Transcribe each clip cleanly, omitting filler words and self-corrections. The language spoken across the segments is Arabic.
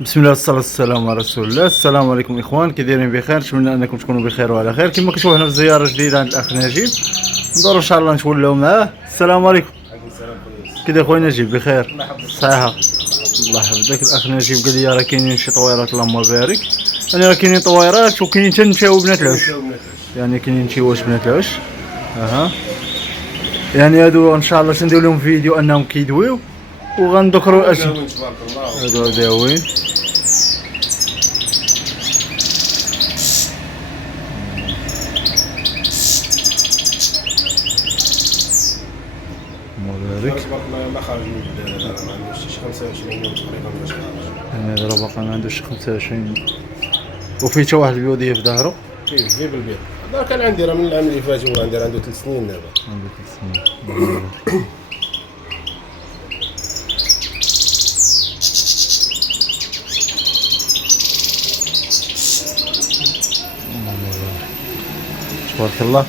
بسم الله والصلاة والسلام على رسول الله. السلام عليكم اخوان، كي دايرين بخير؟ نتمنى انكم تكونوا بخير وعلى خير. كما كتشوفوا هنا في زيارة جديدة عند الاخ نجيب، ندوروا ان شاء الله نتولوا معاه. السلام عليكم. كي داير خويا نجيب؟ بخير صحيحة؟ الله يحفظك. الاخ نجيب قال لي راه كاينين شي طويرات اللهم بارك، يعني راه كاينين طويرات وكاينين حتى نمشيو بنات العش، يعني كاينين نمشيوش بنات العش. يعني هادو ان شاء الله سندير لهم فيديو انهم كيدويو وغنذكروا الاشياء. هادو داوين مبارك. ما خرج من البلاد، ما عندوش شي 25 يوم تقريبا باش خرج. يعني هذا راه باقي ما عندوش 25 وفيه حتى واحد البيوضيه في ظهره. فيه بالبيض. هذا كان عندي راه من العام اللي فات، هو عنده 3 سنين دابا. عنده 3 سنين. تبارك الله.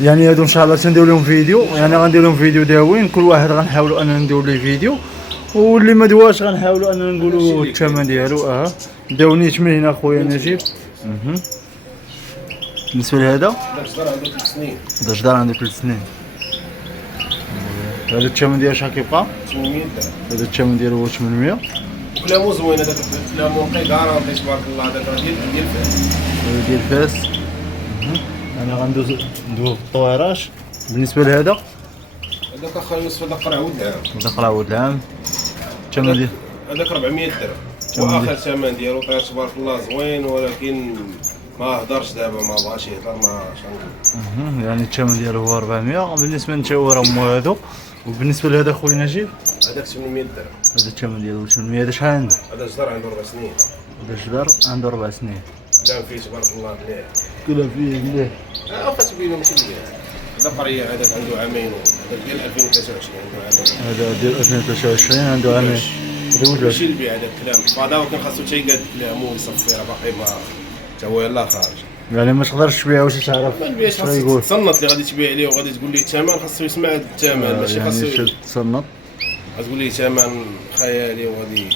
يعني هادو ان شاء الله سندير لهم فيديو، يعني غندير لهم فيديو داوين، كل واحد غنحاولوا اننا نديروا ليه فيديو، واللي ما دواش غنحاولوا اننا نقولوا الثمن ديالو. داونيت من هنا خويا نجيب. بالنسبه لهذا هذا الجدار عنده 3 سنين. هذا جدار عنده 3 سنين. هذا الثمن ديالو شحال كيبقى؟ 800 درهم. هذا الثمن ديالو هو 800. وكلامو زوين، هذاك كلامو نقي كارونتي تبارك الله. هذاك راه ديال فاس. هذا ديال فاس. انا غندوز بالطويراش. بالنسبه لهذا هذاك اخا يوسف هذاك راه عود العام. هذا قرا عود العام. الثمن ديال هذاك 400 درهم. واخر ثمن ديالو طير تبارك الله زوين، ولكن ما هضرش دابا، ما بغاش يهضر، ما شنو. يعني الثمن ديالو هو 400. بالنسبه للتاور هما هادو. وبالنسبه لهذا خويا نجيب هذاك 800 درهم. هذا الثمن ديالو 800. هذا شحال عنده؟ هذا الجدار عنده 4 سنين. هذا الجدار عنده 4 سنين. كلام فيه تبارك الله مليح. كلها فيه مليح. وقت بينو ماشي مليح. هذا قريه، هذاك عنده عامين، هذا ديال 2023 عنده عامين. هذا ديال 2023 عنده عامين. هذا ماشي البيع هذا الكلام، بعدا كان خاصو تيقاد كلامو ويصفي، راه باقي ما تا هو يلاه خارج. يعني ما تقدرش تبيع واش تعرف. ما نبيعش، خاصك تصنت اللي غادي تبيع ليه وغادي تقول ليه الثمن، خاصو يسمع الثمن، ماشي خاصو يعني تصنت. غتقول ليه ثمن خيالي وغادي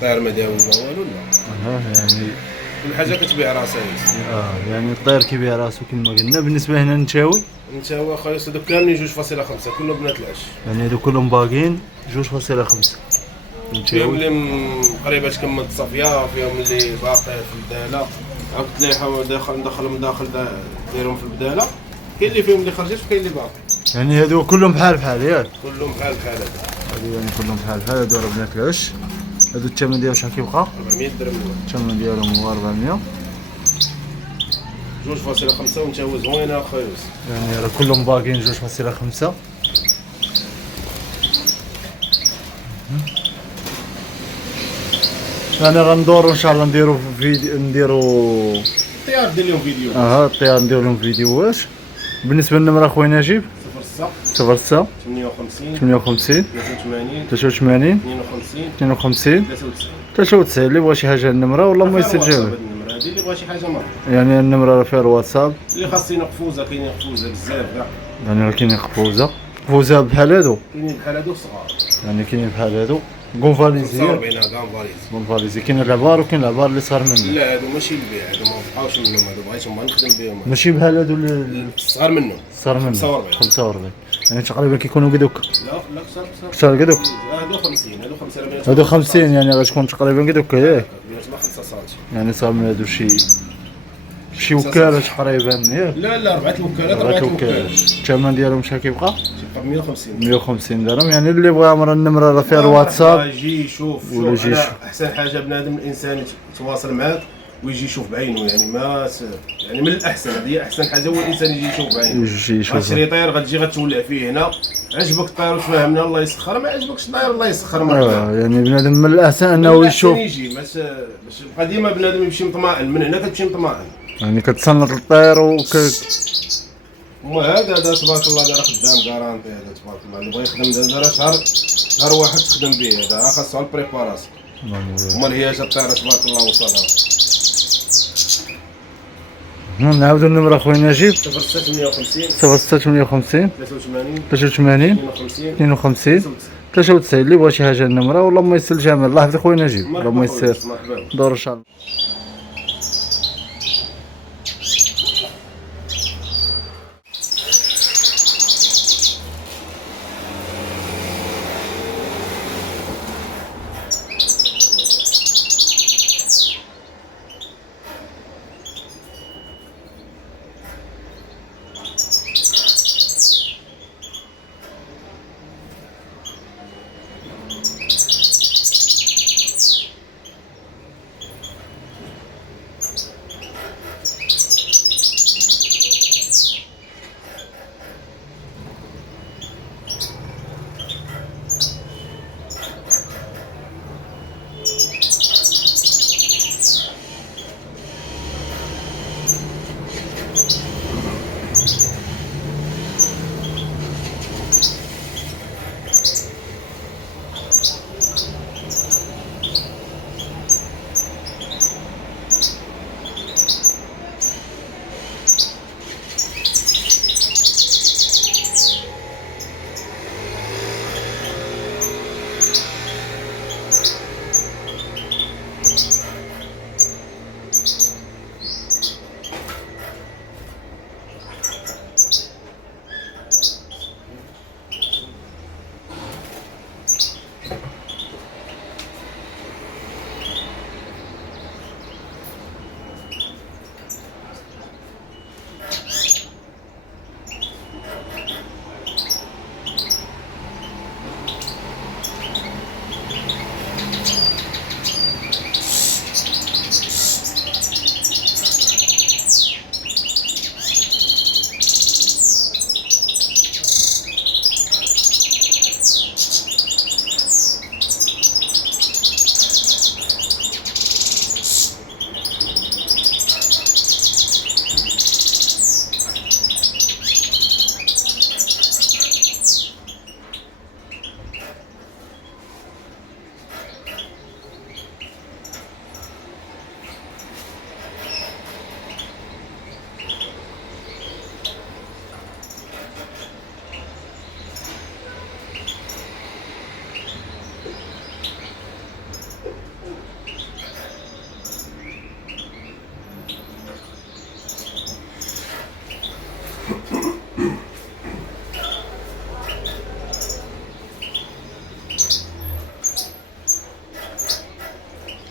طير ما داوي ما والو. لا يعني كل حاجه كتبيع راسها. يعني الطير كيبيع راسو كما قلنا. بالنسبه هنا نتاوي انت هو اخويا هذوك كاملين 2.5 كله بنات العش. يعني هادو كلهم باقيين 2.5. فيهم اللي قريبات كم التصافيه، فيهم اللي باقي في البداله، عاود تلاحوا ندخلهم داخل دايرهم في البداله. كاين اللي فيهم اللي خرجت وكاين اللي باقي. يعني هادو كلهم بحال ياك؟ كلهم بحال هذا. هادو يعني كلهم بحال هادو راه بنات العش. هادو الثمن ديالو شحال كيبقى؟ 400 درهم. الثمن ديالهم هو 400. 2.5 وانت هو زوينه اخويا يوسف. يعني راه كلهم باقيين 2.5. يعني غندورو ان شاء الله نديرو فيديو، طيار دير لهم فيديو. الطيار ندير لهم فيديوهات. بالنسبه للنمره خويا نجيب 06 58 58 83 52 93 اللي بغى شي حاجه النمره والله ما يستجاب. هذه اللي بغى شي حاجه مرة. يعني النمره راه فيها الواتساب. اللي خاصين قفوزه، كاينين قفوزه بزاف كاع. يعني راه كاينين قفوزه بحال هادو. كاينين بحال هادو صغار. يعني كاينين بحال هادو غونفاليزي. 45 غونفاليزي كاين العبار وكاين العبار اللي صغار منه. لا هادو ماشي البيع، هادو ما بقاوش منهم، هادو بغيتهم ما نخدم بهم. ماشي بحال هادو صغار منهم. صغار منه 45. يعني تقريبا كيكونوا قدوك. لا كثر قدوك. هادو 50 هادو 50 هادو 50 يعني غتكون تقريبا قدوك ياك. 5 سم. يعني صار من هادو شي وكاله تقريبا ياك. لا 4 وكالات. 4 وكالات. الثمن ديالهم شحال كيبقى؟ كيبقى 150 درهم. يعني اللي بغى عمر النمره راه فيها الواتساب. يجي يشوف. احسن حاجه بنادم الانسان يتواصل معاك ويجي يشوف بعينه، يعني ما يعني من الاحسن، هذه احسن حاجه هو الانسان يجي يشوف بعينه. غتشري طير غتجي غتولع فيه هنا، عجبك الطير وتفاهمنا الله يسخر، ما عجبكش الطير الله يسخر. يعني بنادم من الاحسن انه يشوف. يجي باش يبقى ديما بنادم يمشي مطمئن، من هنا كتمشي مطمئن. يعني كتصنت الطير هذا تبارك الله راه خدام كارانتي. هذا تبارك الله اللي بغى يخدم هذا شهر واحد تخدم به. هذا راه خاصو على البريباراسيون. امال هي جات الطياره تبارك الله وصلها. نعاودو النمره خويا نجيب 06 58 53 83 83 52 93 اللي بغى شي حاجه النمره والله يسر الجمال. الله يحفظك خويا نجيب، اللهم يسر دور ان شاء الله.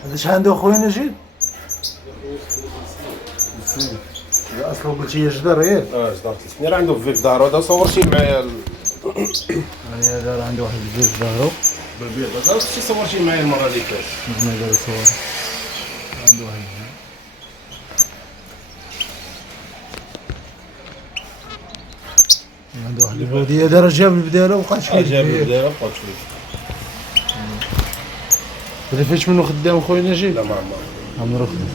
هذا شحال عنده خويا نجيب؟ لا اصلا قلتي جدار غير. جدار 300 راه عنده في دارو. هذا صورتي معايا هذا راه عنده واحد البيت في دارو بالبيض. هذا شتي صورتي معايا المره اللي فاتت. ما دار صور عنده واحد عنده واحد البوديه دار جاب البداله وبقى شويه جاب البداله وبقى شويه. هذا فاش منو خدام خويا نجيب؟ لا ما عمرو خدام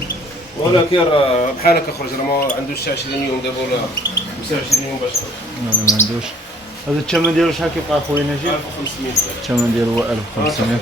ولكن راه بحال هكا خرج. راه ما عندوش 20 يوم دابا ولا 25 يوم باش يخرج. لا ما عندوش. هذا الثمن ديالو شحال كيبقى خويا نجيب؟ 1500. الثمن ديالو هو 1500.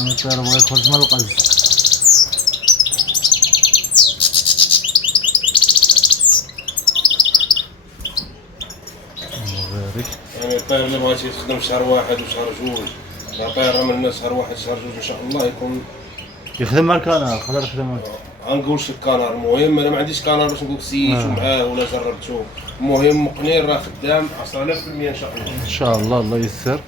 أنا ترى بغا يخرج من القز. يعني الطير اللي بغيتي تخدم شهر واحد وشهر جوج، لا طير من الناس شهر واحد شهر جوج ان شاء الله يكون يخدم مع الكنار. يقدر يخدم غنقول شي كانار. المهم انا ما عنديش كانار باش نقول سيتو معاه ولا جربتو. المهم مقنير راه خدام 10000% ان شاء الله. ان شاء الله. الله يسر.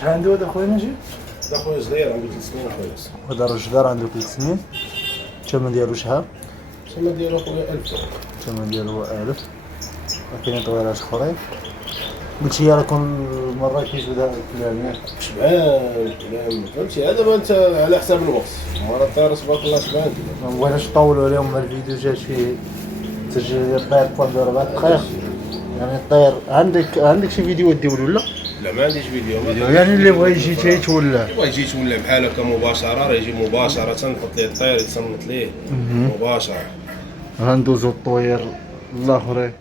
شحال عنده هذا خويا نجيب؟ هذا خويا صغير عنده 3 سنين خويا. هذا الراجل صغير عنده 3 سنين. الثمن ديالو شحال؟ الثمن ديالو خويا 1000. الثمن ديالو هو 1000. وكاينين طويلات اخرين. قلتي لي راه كل مره كيزيد الكلام ياك شبعان الكلام فهمتي. هذا دابا انت على حساب الوقت، مرة الطير تبارك الله شبعان. ما بغيناش نطولوا عليهم. الفيديو جات فيه تسجيل الطير فواحد 4 دقائق. يعني الطير عندك شي فيديوهات ديالو ولا؟ لا ما عنديش فيديو. يعني اللي بغى يجي تيتولى بغا يجي يتولى بحال هكا مباشرة، راه يجي مباشرة نحط ليه الطير يتصنت ليه مباشرة. غندوزو الطوير الاخرين.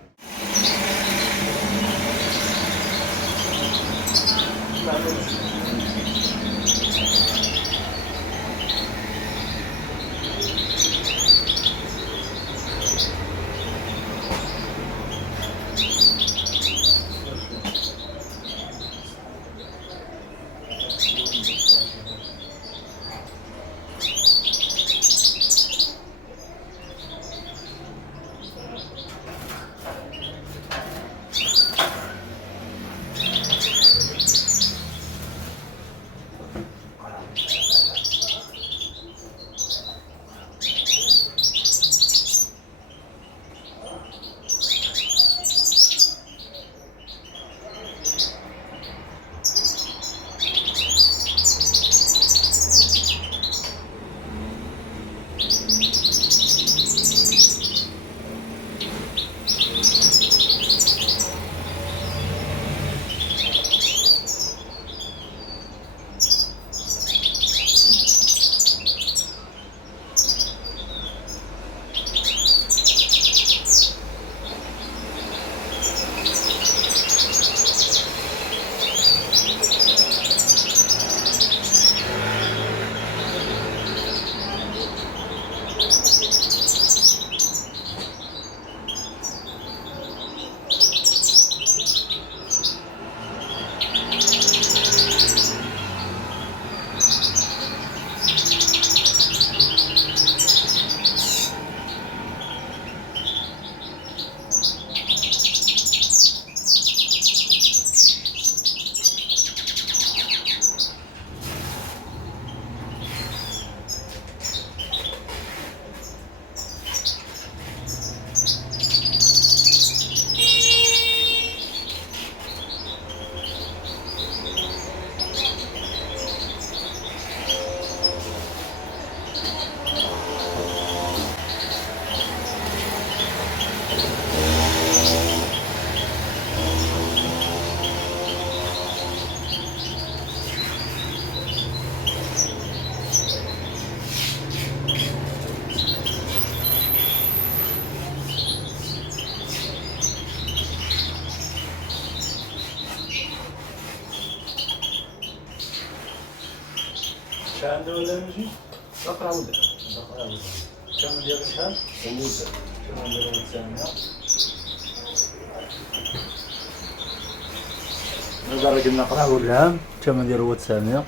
عنده ولا ماشي؟ اقرا ولا كم ديال شحال؟ الموزه كم ديال 900 نقدر قلنا قرع ولا كم ديال 900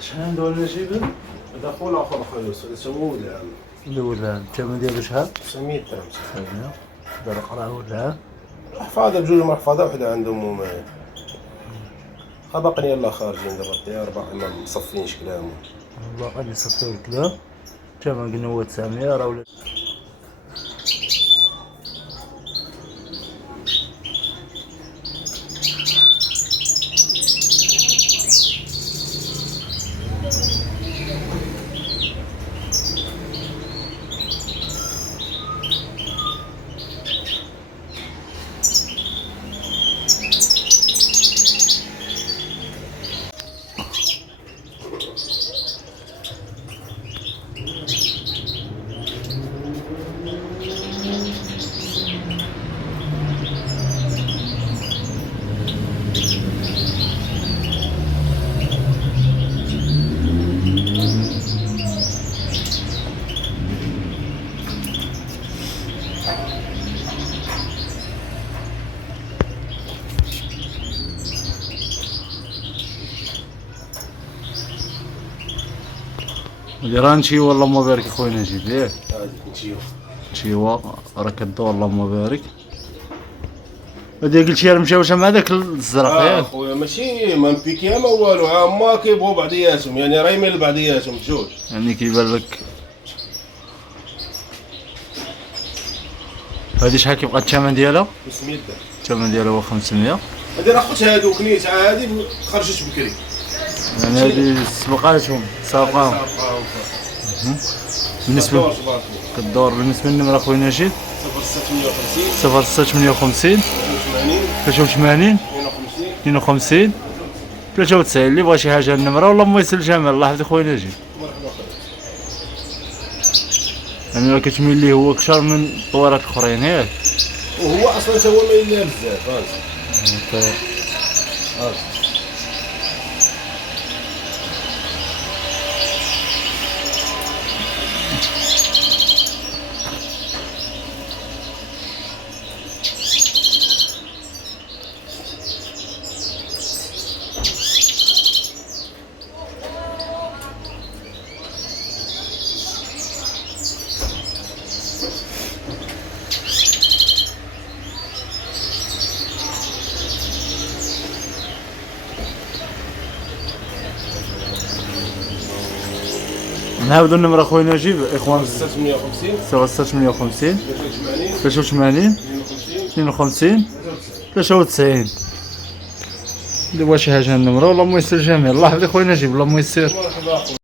شحال عنده ولا جيبه؟ هذا خونا اخر خلص هذا سموه ولا الاولى الثمن ديالو شحال؟ 900 درهم. دار قرع ولا حفاظه بجوج محفظه وحده عندهم وما باقيين يلاه خارجين دابا الطيار باقي ما مصفينش كلامهم. باقي اللي صفيو الكلام الثمن قلنا هو 900 راه ولا رانشي والله بارك اخويا نجيب ياك هذيك نشيو نشيوا راه كدور اللهم بارك. هادي قلتي راه مشاوشه مع داك الزرق ياك خويا ماشي ما مبيكيا ما والو هما كيبغوا بعضياتهم يعني رايمين لبعضياتهم بجوج. يعني كيبان لك هادي شحال كيبقى الثمن ديالها؟ 500 درهم. الثمن ديالها هو 500. هادي راه خوت هادوك نيت هادي خرجت بكري يعني هادي سبقاتهم ساقاهم بالنسبة كدور بالنسبة للنمرة اخويا نشيد 0658 83 52 93. اللي بغى شي حاجة النمرة والله ما يسال جمال الله يحفظك خويا نجيب. يعني راه كتميل ليه هو كثر من الطوارات الاخرين ياك وهو اصلا تا هو مايل لها بزاف هاز نعاودو النمرة خويا نجيب اخوان. 650 86 52 93. اللي بغى شي حاجة النمرة والله ميسر جميل. الله يحفظك خويا نجيب، الله ميسر.